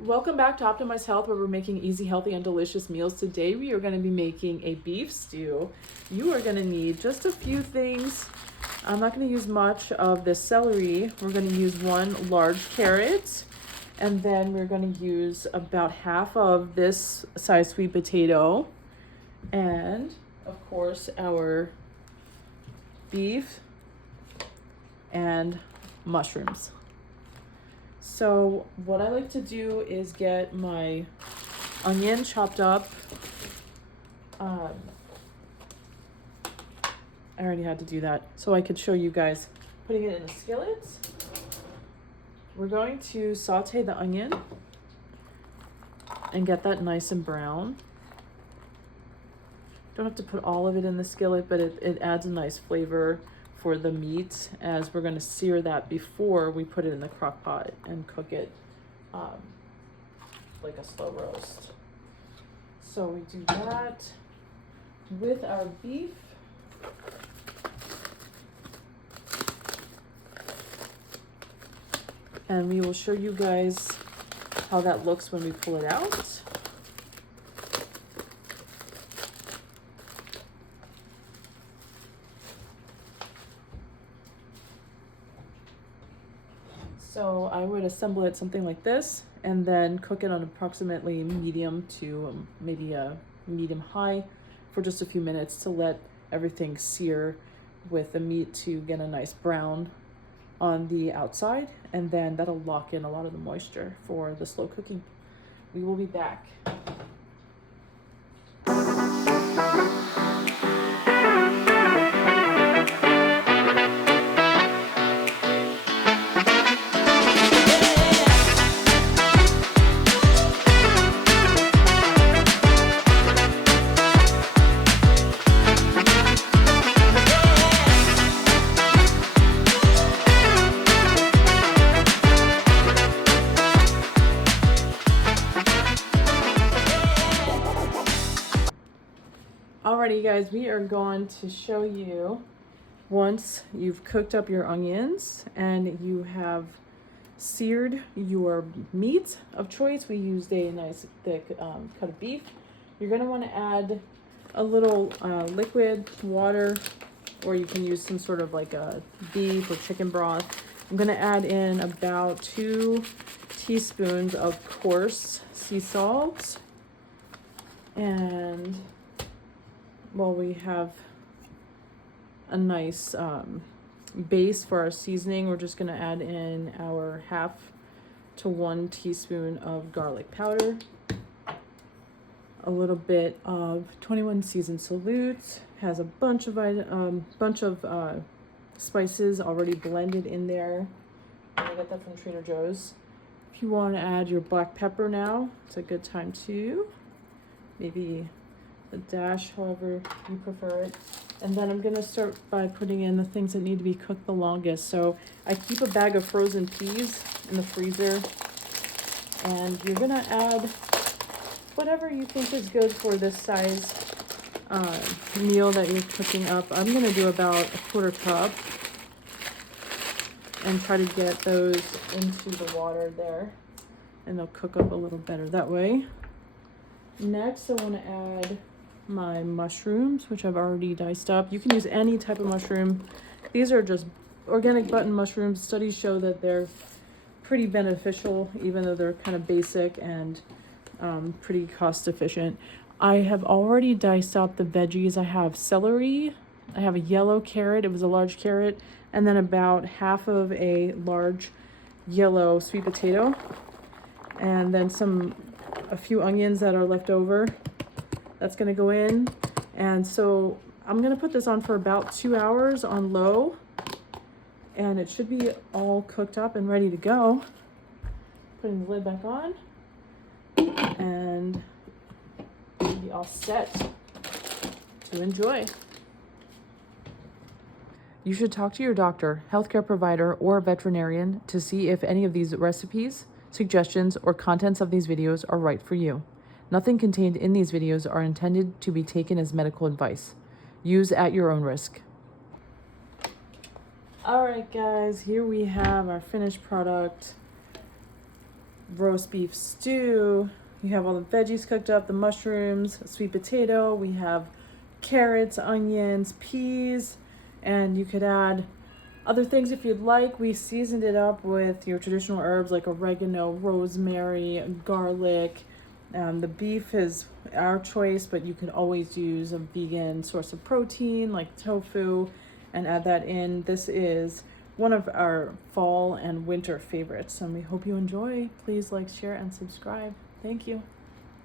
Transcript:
Welcome back to Optimize Health, where we're making easy, healthy, and delicious meals. Today we are going to be making a beef stew. You are going to need just a few things. I'm not going to use much of this celery. We're going to use one large carrot, and then we're going to use about half of this size sweet potato, and of course our beef and mushrooms. So what I like to do is get my onion chopped up. I already had to do that so I could show you guys putting it in the skillet. We're going to saute the onion and get that nice and brown. Don't have to put all of it in the skillet, but it adds a nice flavor for the meat, as we're going to sear that before we put it in the crock pot and cook it like a slow roast. So we do that with our beef. And we will show you guys how that looks when we pull it out. So I would assemble it something like this and then cook it on approximately medium to maybe a medium high for just a few minutes to let everything sear with the meat to get a nice brown on the outside, and then that'll lock in a lot of the moisture for the slow cooking. We will be back. Alrighty guys, we are going to show you, once you've cooked up your onions and you have seared your meat of choice. We used a nice thick cut of beef. You're going to want to add a little liquid water, or you can use some sort of like a beef or chicken broth. I'm going to add in about 2 teaspoons of coarse sea salt, and well, we have a nice base for our seasoning. We're just going to add in our 1/2 to 1 teaspoon of garlic powder, a little bit of 21 seasoned salute. Has a bunch of spices already blended in there. I got that from Trader Joe's. If you want to add your black pepper now, it's a good time too. Maybe a dash, however you prefer it. And then I'm going to start by putting in the things that need to be cooked the longest. So I keep a bag of frozen peas in the freezer, and you're going to add whatever you think is good for this size meal that you're cooking up. I'm going to do about 1/4 cup and try to get those into the water there, and they'll cook up a little better that way. Next, I want to add my mushrooms, which I've already diced up. You can use any type of mushroom. These are just organic button mushrooms. Studies show that they're pretty beneficial, even though they're kind of basic and pretty cost efficient. I have already diced up the veggies. I have celery, I have a yellow carrot, it was a large carrot, and then about 1/2 of a large yellow sweet potato, and then a few onions that are left over. That's going to go in. And so I'm going to put this on for about 2 hours on low, and it should be all cooked up and ready to go. Putting the lid back on, and it'll be all set to enjoy. You should talk to your doctor, healthcare provider, or veterinarian to see if any of these recipes, suggestions, or contents of these videos are right for you. Nothing contained in these videos are intended to be taken as medical advice. Use at your own risk. All right, guys, here we have our finished product. roast beef stew. You have all the veggies cooked up, the mushrooms, sweet potato. We have carrots, onions, peas, and you could add other things if you'd like. We seasoned it up with your traditional herbs like oregano, rosemary, garlic. The beef is our choice, but you could always use a vegan source of protein like tofu and add that in. This is one of our fall and winter favorites, and we hope you enjoy. Please like, share, and subscribe. Thank you.